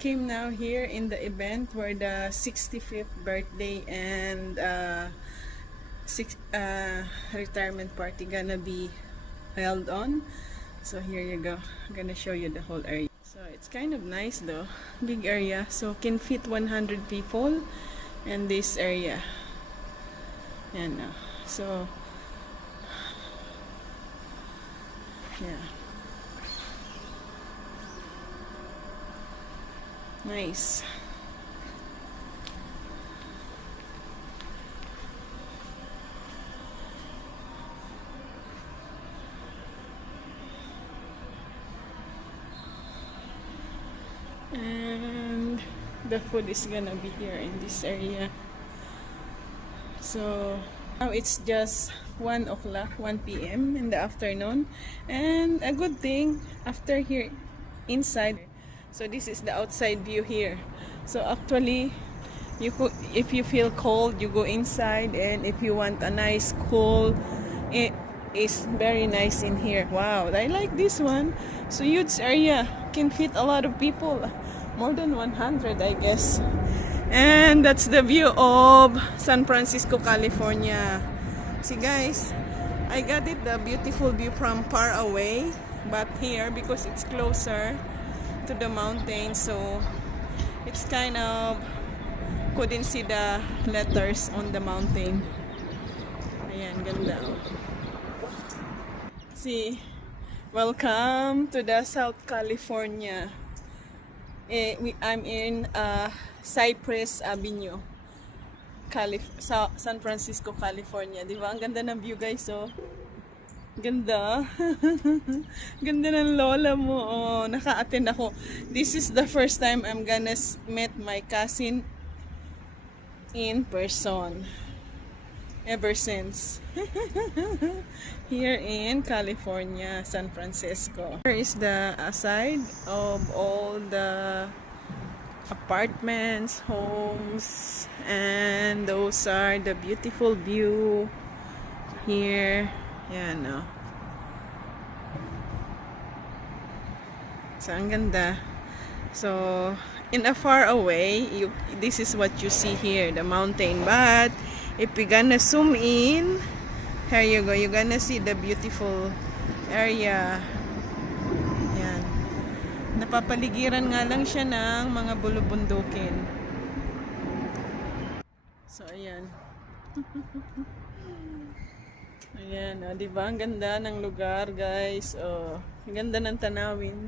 Came now here in the event where the 65th birthday and retirement party gonna be held on. So here you go. I'm gonna show you the whole area. So it's kind of nice though. Big area. So can fit 100 people in this area. And so yeah. Nice. And the food is gonna be here in this area. So now it's just 1 o'clock, 1 p.m. in the afternoon. And a good thing, after here inside, so this is the outside view here. So actually, you could, if you feel cold, you go inside, and if you want a nice cool, it is very nice in here. Wow, I like this one. So huge area, can fit a lot of people, more than 100 I guess. And that's the view of San Francisco, California. See guys, I got it, the beautiful view from far away, but here because it's closer to the mountain, so it's kind of couldn't see the letters on the mountain. Ayan, ganda. See, welcome to the South California. I'm in Cypress Avenue, San Francisco, California. Di ba? Ang ganda ng view guys, so ganda. Ganda ng lola mo. Oh, naka-attend ako. This is the first time I'm gonna meet my cousin in person ever since. Here in California, San Francisco. Here is the side of all the apartments, homes, and those are the beautiful view here. Yan, no. So, ang ganda. So, in a far away, this is what you see here, the mountain. But, if you're gonna zoom in, here you go, you're gonna see the beautiful area. Yan. Napapaligiran nga lang siya ng mga bulubundukin. So, ayan. Ayan, oh, diba? Ang ganda ng lugar, guys. Oh, ang ganda ng tanawin.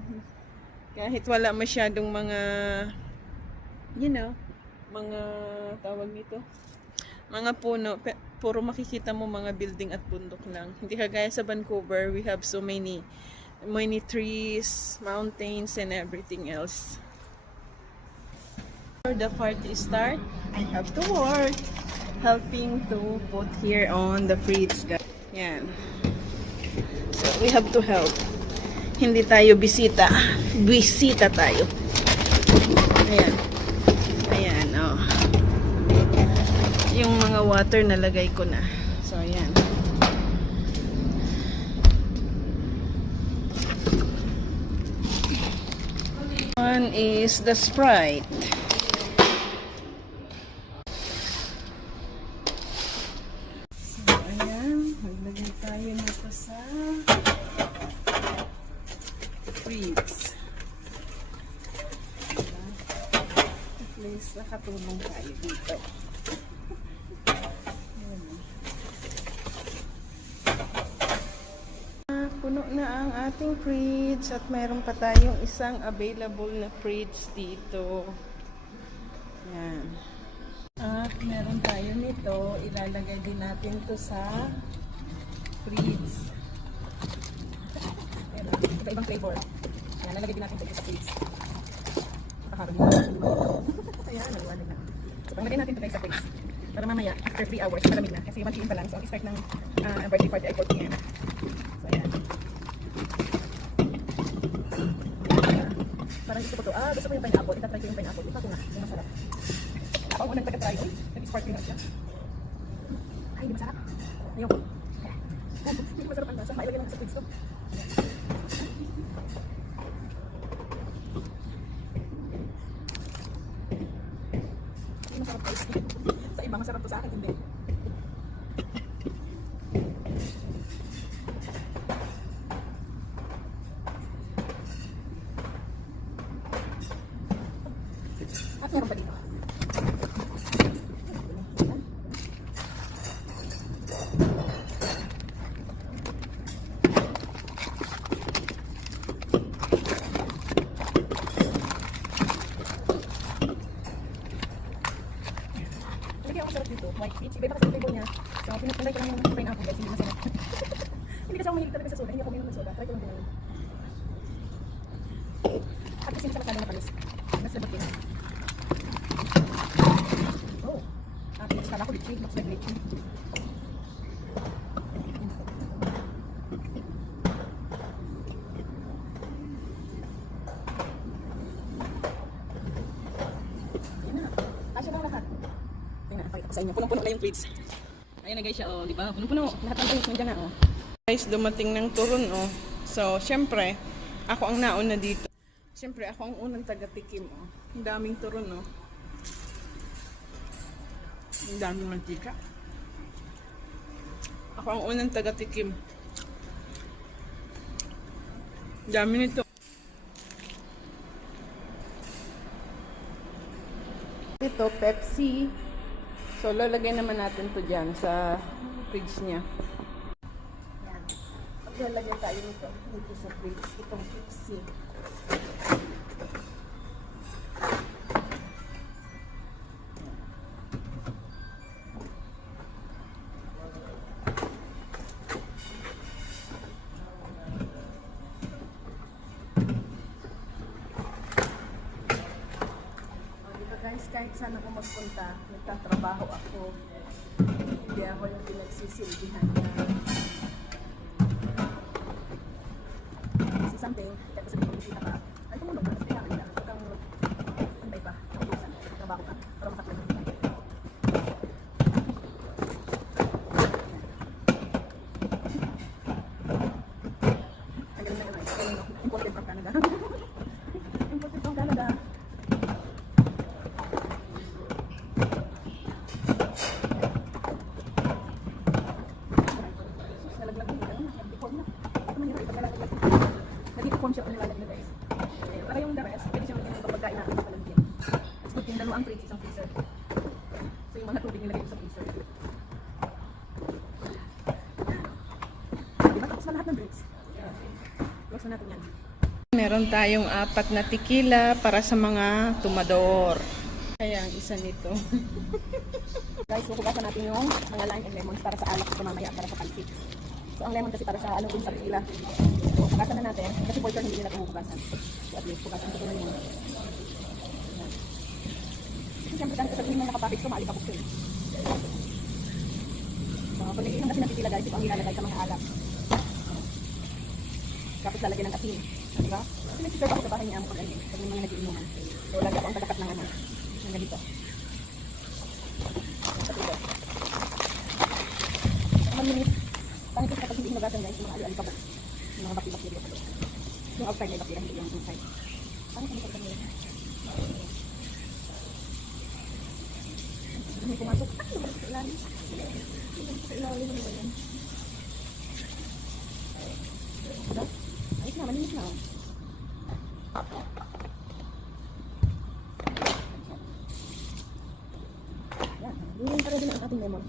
Kahit wala masyadong mga, you know, mga tawag nito, mga puno, puro makikita mo mga building at bundok lang. Hindi kagaya sa Vancouver, we have so many trees, mountains, and everything else. For the party start, I have to work, helping to put here on the fridge, guys. Yan. So, we have to help. Hindi tayo bisita. Bisita tayo. Ayan. Ayan, oh. Yung mga water nalagay ko na. So, ayan. One is the Sprite. At least nakatulong tayo dito. Puno na ang ating fridge at mayroon pa tayong isang available na fridge dito. Yan. At meron tayo nito, ilalagay din natin to sa fridge. Iba-ibang flavor. Yan, lalagay din natin ito sa fridge. Pakaharap na. Ayan, naliwanag na. So, pangalagay natin ito sa fridge. Para mamaya, after 3 hours, malamig na. Kasi 1 p.m. pa lang. So, ang start ng birthday party ay 4 p.m. So, ayan. Parang gusto ko to. Gusto ko yung pineapple. Itatry ko yung pineapple. Ito ko na. Yung masarap. Ako mo nagtaga-try. Uy, nag-sparkling na siya. Ay, di masarap. Ayoko. Hindi masarap ang lasa. Mailagay lang sa fridge to. ba masarap to sa akin? Hindi. At meron pa dito. Lagyan ako sarap dito. White peach. Iba kasi flavor niya. So, pinagkulay ko lang yung pineapple guys. Hindi masarap. Hindi kasi ako mahilig talaga sa soda. Hindi ako uminom ng soda. Try ko lang din naman. At kasi hindi siya masyadong matalis. Mas labot din. Oh. Tapos kala ko litchi. Looks like litchi. Yan na. Asya lang lahat. Tingnan, pakita ko sa inyo. Punong-puno na yung plates. Ayan na guys siya, oh, di ba? Punong-puno. Lahat ng plates nandiyan na, oh. Guys, dumating ng turon, oh. So, syempre, ako ang nauna dito. Syempre, ako ang unang taga-tikim, oh. Ang daming turon, oh. Ang daming mantika. Ako ang unang taga-tikim. Ang dami nito. Ito, Pepsi. So, lalagay naman natin to dyan sa fridge niya. Yan. Maglalagay tayo nito dito sa fridge. Itong Pepsi. Guys, kahit saan ako magpunta, nagtatrabaho ako. Hindi ako yung pinagsisilbihan na kasi something, kahit sa pinisita ka, ay tumulong ka, kaya kaya, huwag kang anbay pa, trabaho ka, para makatulong ka. Ang galing na naman, imported from Canada. Imported from Canada. Nag-i-form siya kung nilalagay guys. Para yung the rest, pwede siya magiging ng pagkain natin sa palagyan. It's good yung dalawang fridge, isang freezer. So yung mga tubig nilagay ko sa freezer. Diba? Tapos na lahat ng drinks. Close na natin yan. Meron tayong 4 na tequila para sa mga tumador. Kaya ang isa nito. Guys, hukugasan natin yung mga lime and lemons para sa alak ko mamaya, para sa pansit. So ang lemon kasi para sa dun sa tequila. So hukugasan na natin, kasi for sure hindi nila ito hukugasan. So at least hukugasan ko na yun. Kasi siyempre dahil sabihin mo nakapapit ko, maalipapok ko eh. So pag nag-iinom kasi ng tequila guys, ito ang ilalagay sa mga alak. Tapos lalagyan ng asin. Diba? Kasi nag-serve ako sa bahay niya pag may mga nag-iinuman. So lagi ako ang tagakat ng ano. Ng ganito. Malinis. Pangit kasi kapag hindi hinugasan guys, yung mga ali-alipabok. Yung mga baki-baki. Yung outside na bakira, hindi yung inside. Pangit kami sa kanila. Hindi pumasok. Ay, lumabas sa ilalim. Lumabas sa ilalim. Ano ba yan? Diba? Ayos na, malinis na. Yan. Yung para din ang ating lemon.